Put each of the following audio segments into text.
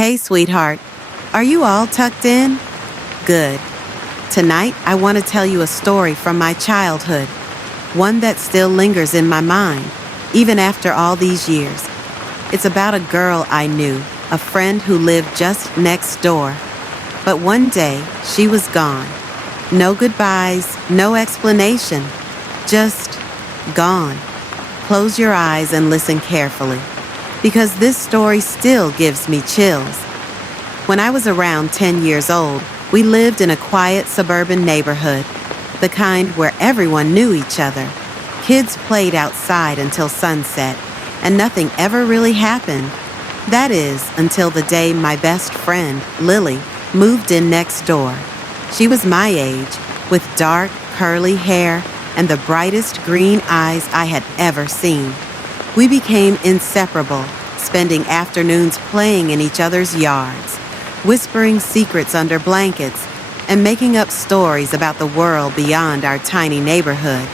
Hey, sweetheart. Are you all tucked in? Good. Tonight, I want to tell you a story from my childhood, one that still lingers in my mind, even after all these years. It's about a girl I knew, a friend who lived just next door. But one day, she was gone. No goodbyes, no explanation, just gone. Close your eyes and listen carefully, because this story still gives me chills. When I was around 10 years old, we lived in a quiet suburban neighborhood, the kind where everyone knew each other. Kids played outside until sunset, and nothing ever really happened. That is, until the day my best friend, Lily, moved in next door. She was my age, with dark, curly hair and the brightest green eyes I had ever seen. We became inseparable, spending afternoons playing in each other's yards, whispering secrets under blankets, and making up stories about the world beyond our tiny neighborhood.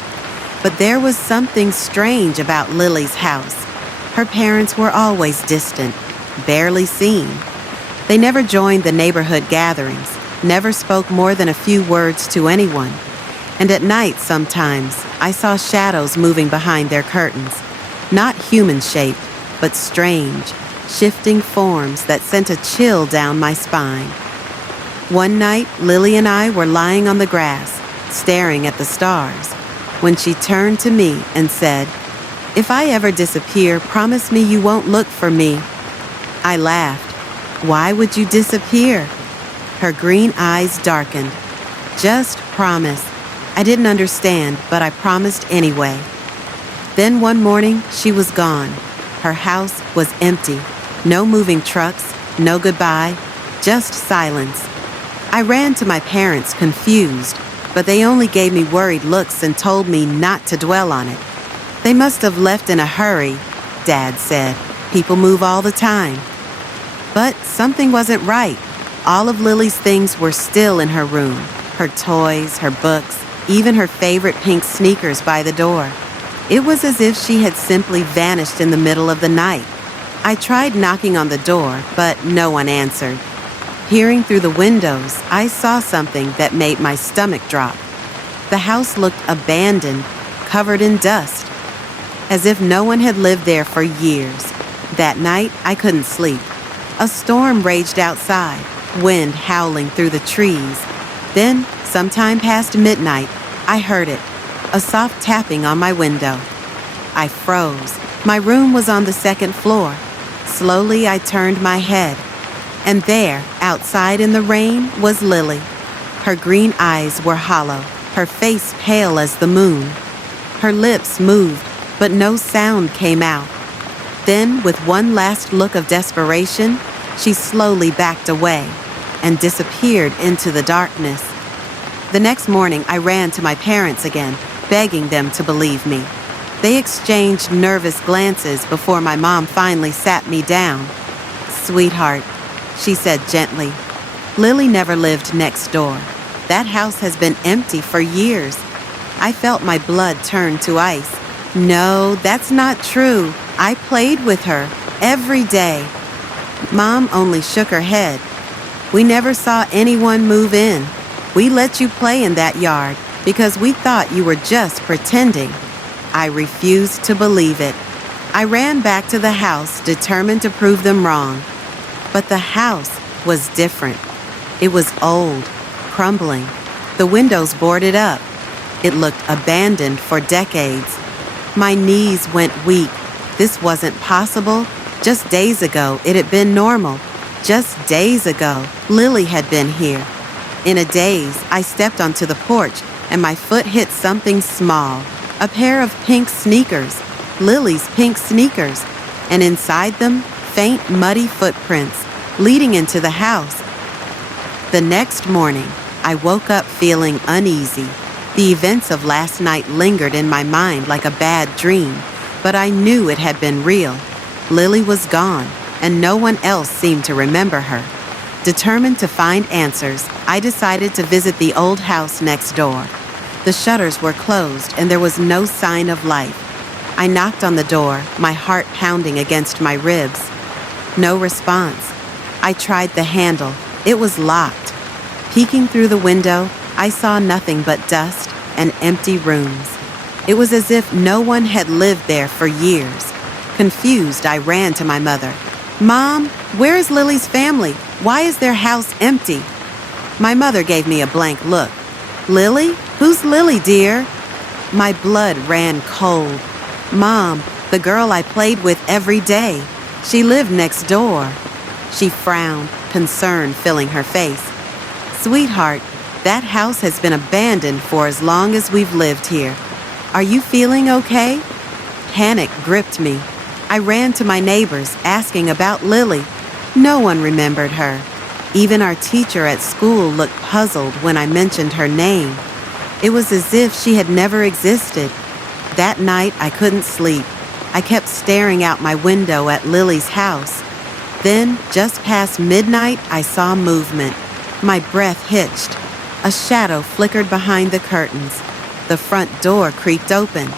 But there was something strange about Lily's house. Her parents were always distant, barely seen. They never joined the neighborhood gatherings, never spoke more than a few words to anyone. And at night, sometimes, I saw shadows moving behind their curtains, not human-shaped, but strange, shifting forms that sent a chill down my spine. One night, Lily and I were lying on the grass, staring at the stars, when she turned to me and said, "If I ever disappear, promise me you won't look for me." I laughed. "Why would you disappear?" Her green eyes darkened. "Just promise." I didn't understand, but I promised anyway. Then one morning, she was gone. Her house was empty. No moving trucks, no goodbye, just silence. I ran to my parents, confused, but they only gave me worried looks and told me not to dwell on it. "They must have left in a hurry," Dad said. "People move all the time." But something wasn't right. All of Lily's things were still in her room, her toys, her books, even her favorite pink sneakers by the door. It was as if she had simply vanished in the middle of the night. I tried knocking on the door, but no one answered. Peering through the windows, I saw something that made my stomach drop. The house looked abandoned, covered in dust, as if no one had lived there for years. That night, I couldn't sleep. A storm raged outside, wind howling through the trees. Then, sometime past midnight, I heard it, a soft tapping on my window. I froze. My room was on the second floor. Slowly, I turned my head. And there, outside in the rain, was Lily. Her green eyes were hollow, her face pale as the moon. Her lips moved, but no sound came out. Then, with one last look of desperation, she slowly backed away and disappeared into the darkness. The next morning, I ran to my parents again, begging them to believe me. They exchanged nervous glances before my mom finally sat me down. "Sweetheart," she said gently, "Lily never lived next door. That house has been empty for years." I felt my blood turn to ice. "No, that's not true. I played with her every day." Mom only shook her head. "We never saw anyone move in. We let you play in that yard because we thought you were just pretending." I refused to believe it. I ran back to the house, determined to prove them wrong. But the house was different. It was old, crumbling, the windows boarded up. It looked abandoned for decades. My knees went weak. This wasn't possible. Just days ago, it had been normal. Just days ago, Lily had been here. In a daze, I stepped onto the porch and my foot hit something small, a pair of pink sneakers, Lily's pink sneakers, and inside them, faint, muddy footprints leading into the house. The next morning, I woke up feeling uneasy. The events of last night lingered in my mind like a bad dream, but I knew it had been real. Lily was gone, and no one else seemed to remember her. Determined to find answers, I decided to visit the old house next door. The shutters were closed, and there was no sign of life. I knocked on the door, my heart pounding against my ribs. No response. I tried the handle. It was locked. Peeking through the window, I saw nothing but dust and empty rooms. It was as if no one had lived there for years. Confused, I ran to my mother. "Mom, where is Lily's family? Why is their house empty?" My mother gave me a blank look. "Lily? Who's Lily, dear?" My blood ran cold. "Mom, the girl I played with every day. She lived next door." She frowned, concern filling her face. "Sweetheart, that house has been abandoned for as long as we've lived here. Are you feeling okay?" Panic gripped me. I ran to my neighbors, asking about Lily. No one remembered her. Even our teacher at school looked puzzled when I mentioned her name. It was as if she had never existed. That night, I couldn't sleep. I kept staring out my window at Lily's house. Then, just past midnight, I saw movement. My breath hitched. A shadow flickered behind the curtains. The front door creaked open.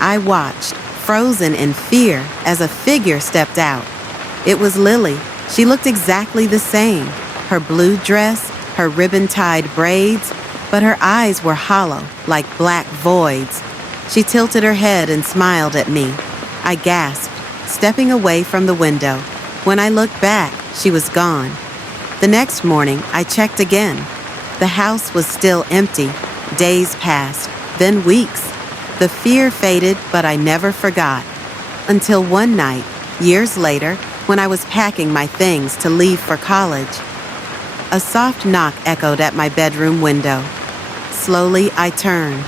I watched, frozen in fear, as a figure stepped out. It was Lily. She looked exactly the same. Her blue dress, her ribbon-tied braids, but her eyes were hollow, like black voids. She tilted her head and smiled at me. I gasped, stepping away from the window. When I looked back, she was gone. The next morning, I checked again. The house was still empty. Days passed, then weeks. The fear faded, but I never forgot. Until one night, years later, when I was packing my things to leave for college. A soft knock echoed at my bedroom window. Slowly, I turned.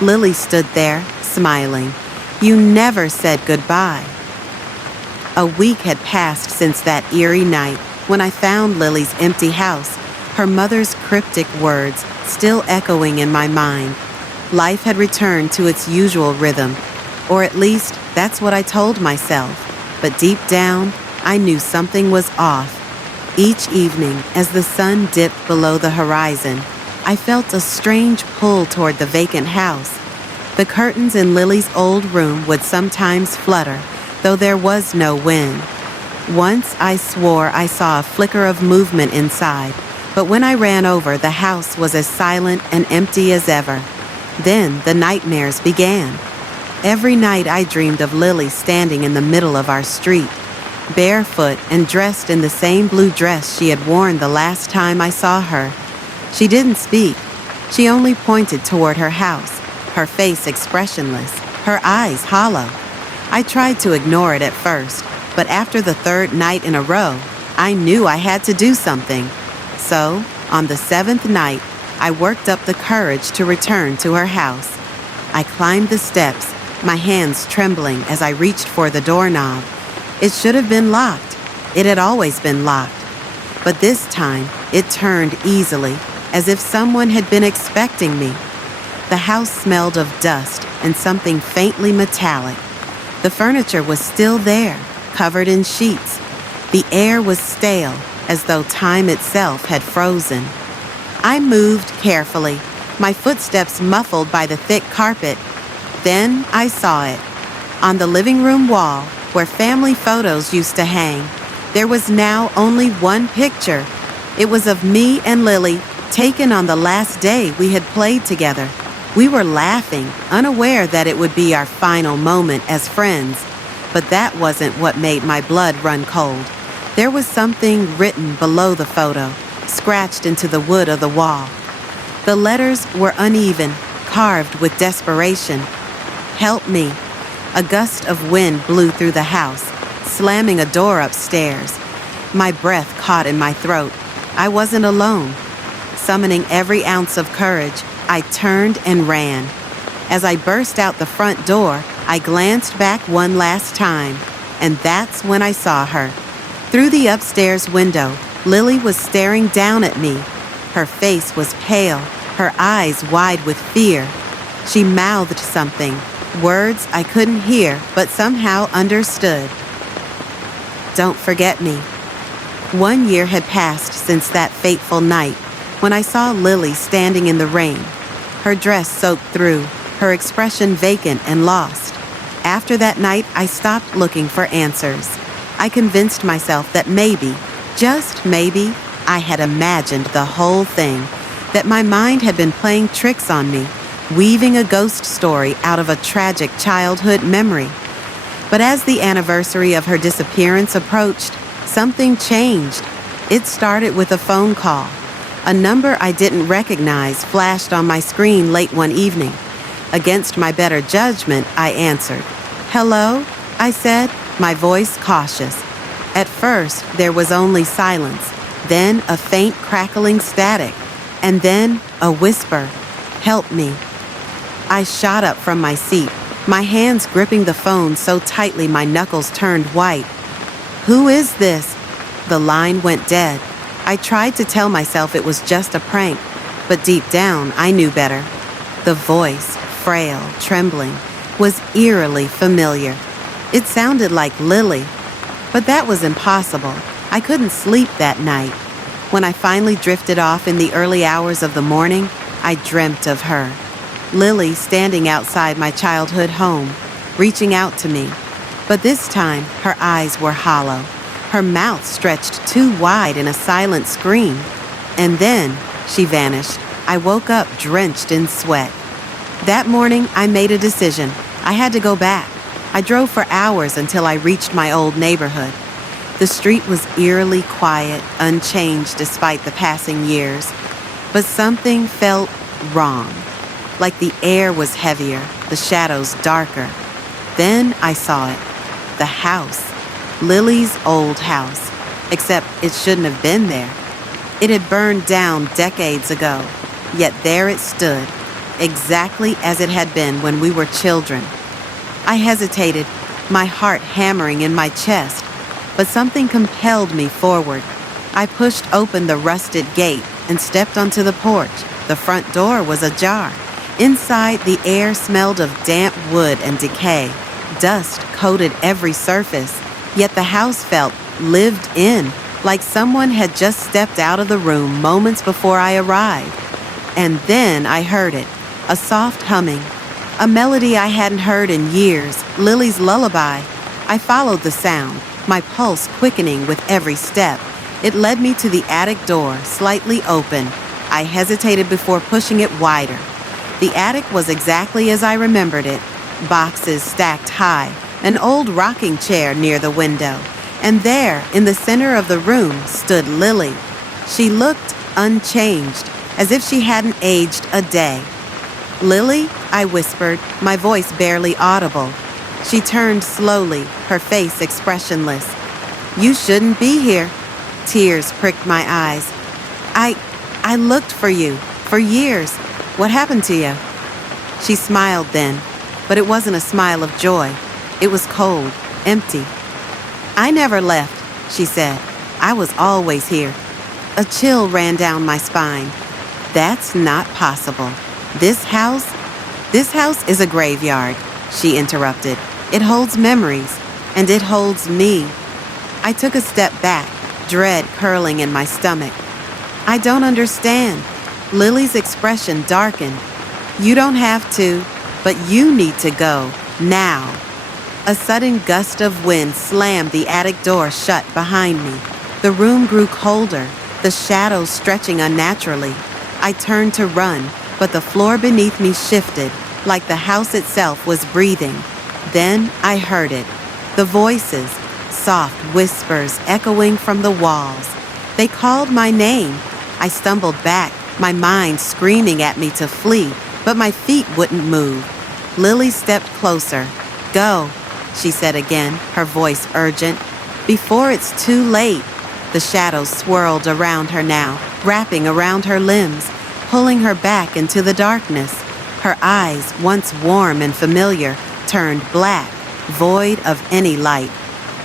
Lily stood there, smiling. "You never said goodbye." A week had passed since that eerie night when I found Lily's empty house, her mother's cryptic words still echoing in my mind. Life had returned to its usual rhythm, or at least that's what I told myself. But deep down, I knew something was off. Each evening, as the sun dipped below the horizon, I felt a strange pull toward the vacant house. The curtains in Lily's old room would sometimes flutter, though there was no wind. Once I swore I saw a flicker of movement inside, but when I ran over, the house was as silent and empty as ever. Then the nightmares began. Every night I dreamed of Lily standing in the middle of our street, barefoot and dressed in the same blue dress she had worn the last time I saw her. She didn't speak. She only pointed toward her house, her face expressionless, her eyes hollow. I tried to ignore it at first, but after the third night in a row, I knew I had to do something. So, on the seventh night, I worked up the courage to return to her house. I climbed the steps, my hands trembling as I reached for the doorknob. It should have been locked. It had always been locked. But this time, it turned easily, as if someone had been expecting me. The house smelled of dust and something faintly metallic. The furniture was still there, covered in sheets. The air was stale, as though time itself had frozen. I moved carefully, my footsteps muffled by the thick carpet. Then I saw it. On the living room wall, where family photos used to hang, there was now only one picture. It was of me and Lily, taken on the last day we had played together. We were laughing, unaware that it would be our final moment as friends. But that wasn't what made my blood run cold. There was something written below the photo, scratched into the wood of the wall. The letters were uneven, carved with desperation. "Help me." A gust of wind blew through the house, slamming a door upstairs. My breath caught in my throat. I wasn't alone. Summoning every ounce of courage, I turned and ran. As I burst out the front door, I glanced back one last time, and that's when I saw her. Through the upstairs window, Lily was staring down at me. Her face was pale, her eyes wide with fear. She mouthed something, words I couldn't hear but somehow understood. "Don't forget me." 1 year had passed since that fateful night, when I saw Lily standing in the rain, her dress soaked through, her expression vacant and lost. After that night, I stopped looking for answers. I convinced myself that maybe, Just maybe I had imagined the whole thing, that my mind had been playing tricks on me, weaving a ghost story out of a tragic childhood memory. But as the anniversary of her disappearance approached, something changed. It started with a phone call. A number I didn't recognize flashed on my screen late one evening. Against my better judgment, I answered. "Hello?" I said, my voice cautious. At first, there was only silence, then a faint crackling static, and then a whisper, "Help me." I shot up from my seat, my hands gripping the phone so tightly my knuckles turned white. "Who is this?" The line went dead. I tried to tell myself it was just a prank, but deep down I knew better. The voice, frail, trembling, was eerily familiar. It sounded like Lily, but that was impossible. I couldn't sleep that night. When I finally drifted off in the early hours of the morning, I dreamt of her. Lily standing outside my childhood home, reaching out to me. But this time, her eyes were hollow. Her mouth stretched too wide in a silent scream. And then, she vanished. I woke up drenched in sweat. That morning, I made a decision. I had to go back. I drove for hours until I reached my old neighborhood. The street was eerily quiet, unchanged despite the passing years. But something felt wrong. Like the air was heavier, the shadows darker. Then I saw it. The house. Lily's old house. Except it shouldn't have been there. It had burned down decades ago. Yet there it stood, exactly as it had been when we were children. I hesitated, my heart hammering in my chest, but something compelled me forward. I pushed open the rusted gate and stepped onto the porch. The front door was ajar. Inside, the air smelled of damp wood and decay. Dust coated every surface, yet the house felt lived in, like someone had just stepped out of the room moments before I arrived. And then I heard it, a soft humming. A melody I hadn't heard in years, Lily's lullaby. I followed the sound, my pulse quickening with every step. It led me to the attic door, slightly open. I hesitated before pushing it wider. The attic was exactly as I remembered it. Boxes stacked high, an old rocking chair near the window. And there, in the center of the room, stood Lily. She looked unchanged, as if she hadn't aged a day. "Lily?" I whispered, my voice barely audible. She turned slowly, her face expressionless. "You shouldn't be here." Tears pricked my eyes. I looked for you, for years. What happened to you?" She smiled then, but it wasn't a smile of joy. It was cold, empty. "I never left," she said. "I was always here." A chill ran down my spine. "That's not possible. This house is a graveyard," she interrupted. "It holds memories, and it holds me." I took a step back, dread curling in my stomach. "I don't understand." Lily's expression darkened. "You don't have to, but you need to go, now." A sudden gust of wind slammed the attic door shut behind me. The room grew colder, the shadows stretching unnaturally. I turned to run, but the floor beneath me shifted, like the house itself was breathing. Then I heard it. The voices, soft whispers echoing from the walls. They called my name. I stumbled back, my mind screaming at me to flee, but my feet wouldn't move. Lily stepped closer. "Go," she said again, her voice urgent. "Before it's too late." The shadows swirled around her now, wrapping around her limbs, pulling her back into the darkness. Her eyes, once warm and familiar, turned black, void of any light.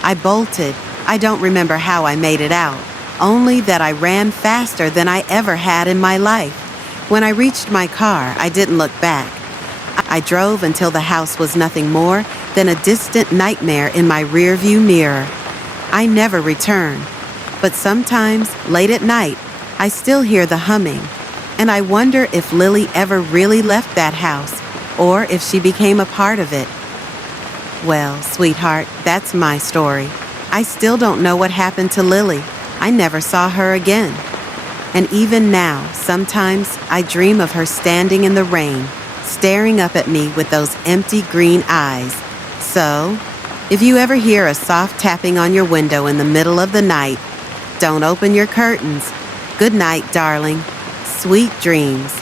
I bolted. I don't remember how I made it out, only that I ran faster than I ever had in my life. When I reached my car, I didn't look back. I drove until the house was nothing more than a distant nightmare in my rearview mirror. I never returned, but sometimes, late at night, I still hear the humming, and I wonder if Lily ever really left that house, or if she became a part of it. Well, sweetheart, that's my story. I still don't know what happened to Lily. I never saw her again. And even now, sometimes I dream of her standing in the rain, staring up at me with those empty green eyes. So, if you ever hear a soft tapping on your window in the middle of the night, don't open your curtains. Good night, darling. Sweet dreams.